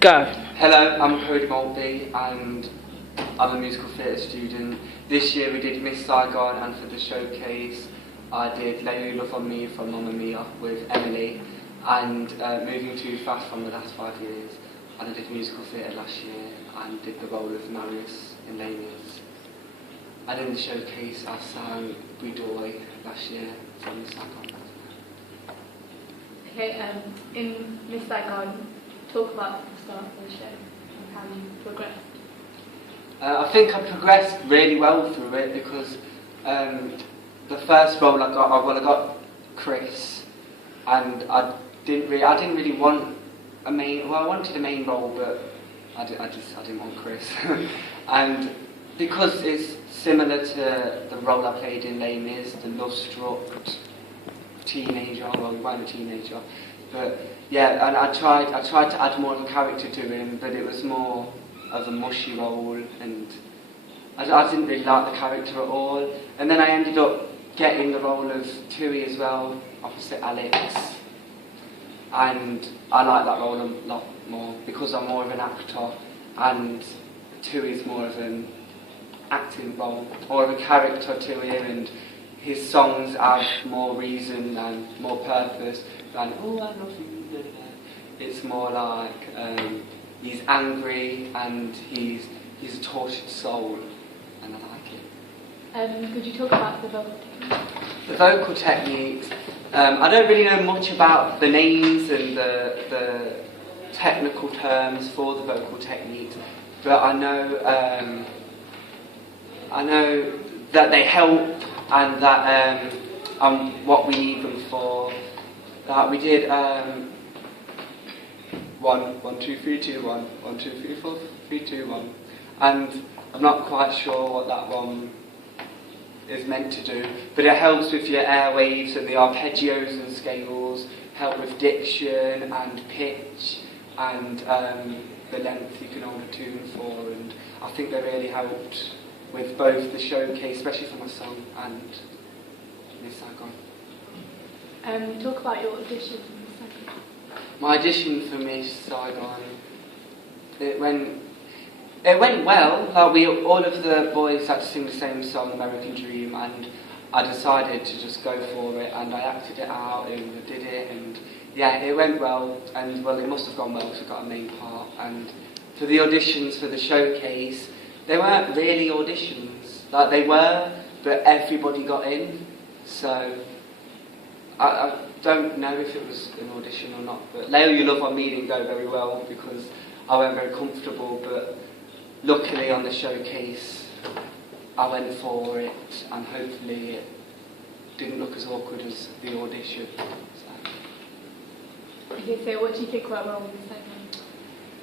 Go. Hello, I'm Cody and I'm a musical theatre student. This year we did Miss Saigon, and for the showcase I did Lay Your Love on Me from Mamma Mia with Emily, and Moving Too Fast from the last 5 years. And I did musical theatre last year and did the role of Marius in Les Mis. And in the showcase I sang Boudoir last year from Miss Saigon. Okay, in Miss Saigon, talk about the start of the show and how you progressed. I think I progressed really well through it because the first role I got Chris, and I didn't really want a main. Well, I wanted a main role, but I didn't want Chris, and because it's similar to the role I played in Les Mis, the love-struck teenager. Well, he wasn't a teenager, but yeah, and I tried to add more of a character to him, but it was more of a mushy role, and I didn't really like the character at all. And then I ended up getting the role of Tui as well, opposite Alex, and I like that role a lot more because I'm more of an actor, and Tui's more of an acting role, more of a character to him, and his songs have more reason and more purpose than "Oh, I love you." It's more like he's angry and he's a tortured soul, and I like it. Could you talk about the vocal technique? The vocal techniques. I don't really know much about the names and the technical terms for the vocal techniques, but I know that they help, and that what we need them for. That we did 1, 1, 2, 3, 2, 1, 1, 2, 3, 4, 3, 2, 1, and I'm not quite sure what that one is meant to do, but it helps with your airwaves and the arpeggios and scales, help with diction and pitch, and the length you can hold a tune for, and I think they really helped with both the showcase, especially for my song, and Miss Saigon. Talk about your audition for Miss Saigon. My audition for Miss Saigon, it went well. Like all of the boys had to sing the same song, American Dream, and I decided to just go for it, and I acted it out and I did it, and yeah, it went well, and well, it must have gone well because I got a main part. And for the auditions for the showcase, they weren't really auditions. Like they were, but everybody got in, so I don't know if it was an audition or not, but Lay Your Love on Me didn't go very well because I wasn't very comfortable, but luckily on the showcase I went for it, and hopefully it didn't look as awkward as the audition. So. Okay, so what do you think went well with Miss Saigon?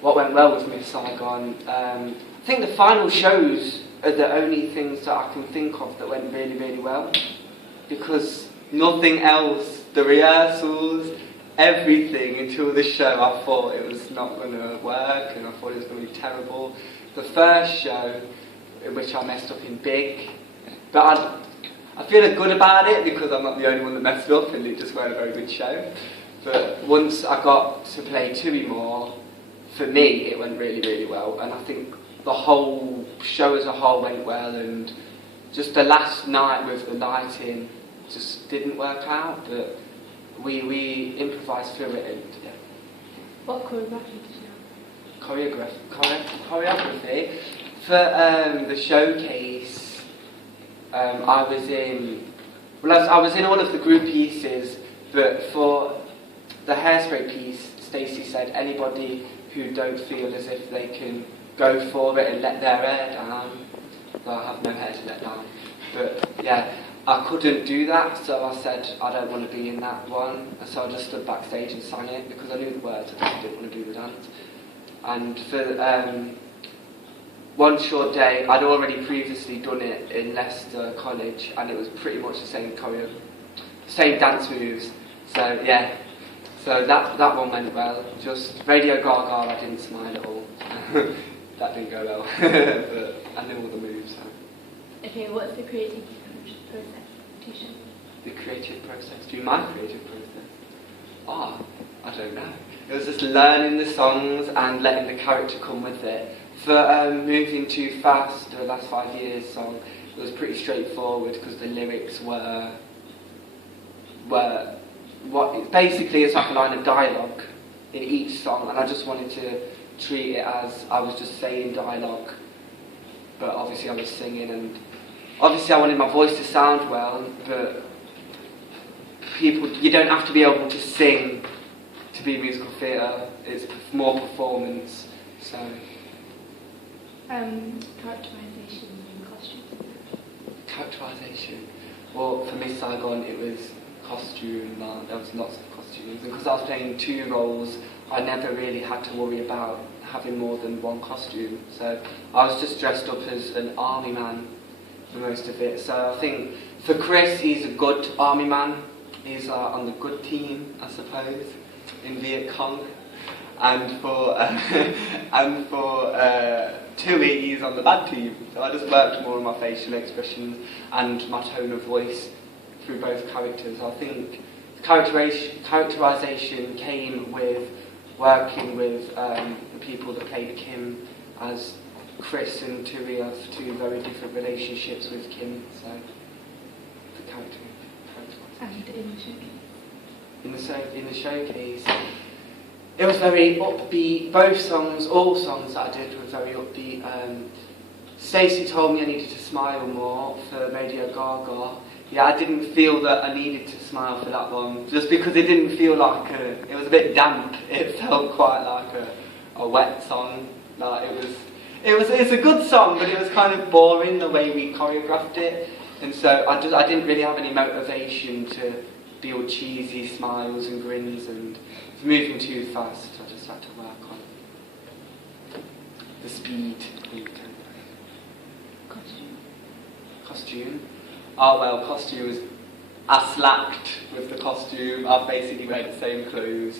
What went well with Miss Saigon? I think the final shows are the only things that I can think of that went really, really well, because nothing else, the rehearsals, everything until the show, I thought it was not going to work and I thought it was going to be terrible. The first show, in which I messed up in big, but I feel good about it because I'm not the only one that messed up, and it just wasn't a very good show. But once I got to play Tui more, for me it went really, really well, and I think the whole show as a whole went well, and just the last night with the lighting just didn't work out, but we improvised through it, and yeah. What choreography did you have? Choreography for the showcase. I was in all of the group pieces, but for the hairspray piece, Stacey said anybody who don't feel as if they can go for it and let their hair down. Well, I have no hair to let down, but yeah, I couldn't do that, so I said I don't want to be in that one, so I just stood backstage and sang it because I knew the words, I just didn't want to do the dance. And for One Short Day, I'd already previously done it in Leicester College, and it was pretty much the same choreo, same dance moves, so yeah, so that one went well. Just Radio Gaga, I didn't smile at all. That didn't go well, but I knew all the moves. So. Okay, what's the creative process? The creative process. Do you mind creative process? I don't know. It was just learning the songs and letting the character come with it. For Moving Too Fast, the last 5 years song, it was pretty straightforward because the lyrics were what basically it's like a line of dialogue in each song, and I just wanted to treat it as I was just saying dialogue, but obviously I was singing, and obviously I wanted my voice to sound well, but you don't have to be able to sing to be musical theatre. It's more performance. So characterisation and costumes. Characterisation. Well, for Miss Saigon, it was costume. There was lots of costumes, and because I was playing 2 roles, I never really had to worry about having more than one costume. So I was just dressed up as an army man for most of it. So I think for Chris, he's a good army man. He's on the good team, I suppose, in Viet Cong. And for Tui, he's on the bad team. So I just worked more on my facial expressions and my tone of voice through both characters. I think characterisation came with working with the people that played Kim, as Chris and Tui have 2 very different relationships with Kim. So the character. And in the showcase? In the showcase, it was very upbeat. Both songs, all songs that I did were very upbeat. Stacey told me I needed to smile more for Radio Gaga. Yeah, I didn't feel that I needed to smile for that one, just because it didn't feel like it was a bit damp. It felt quite like a wet song. Like it's a good song, but it was kind of boring the way we choreographed it. And so I didn't really have any motivation to be all cheesy smiles and grins, and it's moving too fast. I just had to work on the speed and the tempo. Costume? Oh well, costumes. I slacked with the costume. I basically wear the same clothes.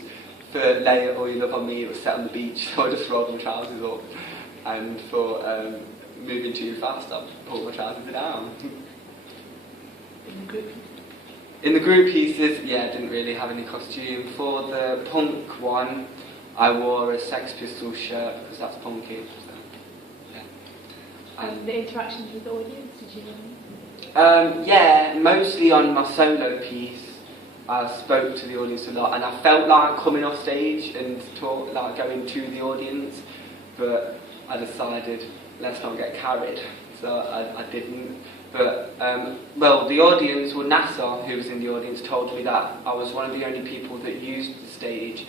For Lay All Your Love On Me, it was set on the beach, so I just rolled my trousers up. And for Moving Too Fast, I pulled my trousers down. In the group pieces, yeah, I didn't really have any costume. For the punk one, I wore a Sex Pistols shirt because that's punky. So, yeah. And the interactions with the audience, did you yeah, mostly on my solo piece, I spoke to the audience a lot, and I felt like coming off stage and going to the audience, but I decided let's not get carried, so I didn't. But, well, the audience, well, NASA, who was in the audience, told me that I was one of the only people that used the stage,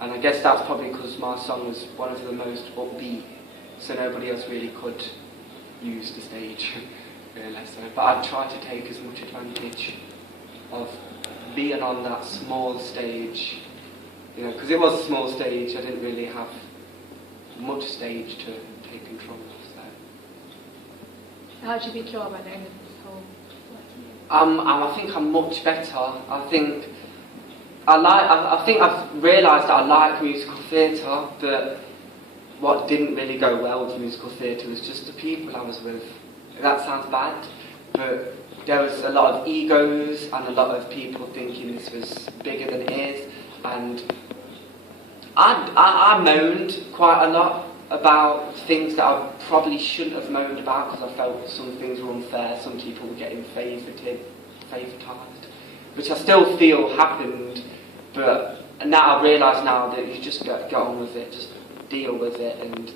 and I guess that's probably because my song was one of the most upbeat, so nobody else really could use the stage, really. So, but I tried to take as much advantage of being on that small stage, you know, because it was a small stage. I didn't really have much stage to take control of. How did you feel by the end of this whole working? I think I'm much better. I think I've realised that I like musical theatre, but what didn't really go well with musical theatre was just the people I was with. That sounds bad, but there was a lot of egos and a lot of people thinking this was bigger than it is, and I moaned quite a lot about things that I probably shouldn't have moaned about because I felt some things were unfair, some people were getting favourised, which I still feel happened, but now I realise now that you just get on with it, just deal with it, and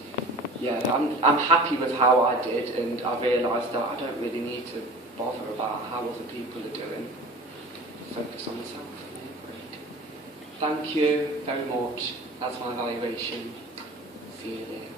yeah, I'm happy with how I did, and I realised that I don't really need to bother about how other people are doing. Focus on myself. Great. Thank you very much. That's my evaluation. See you there.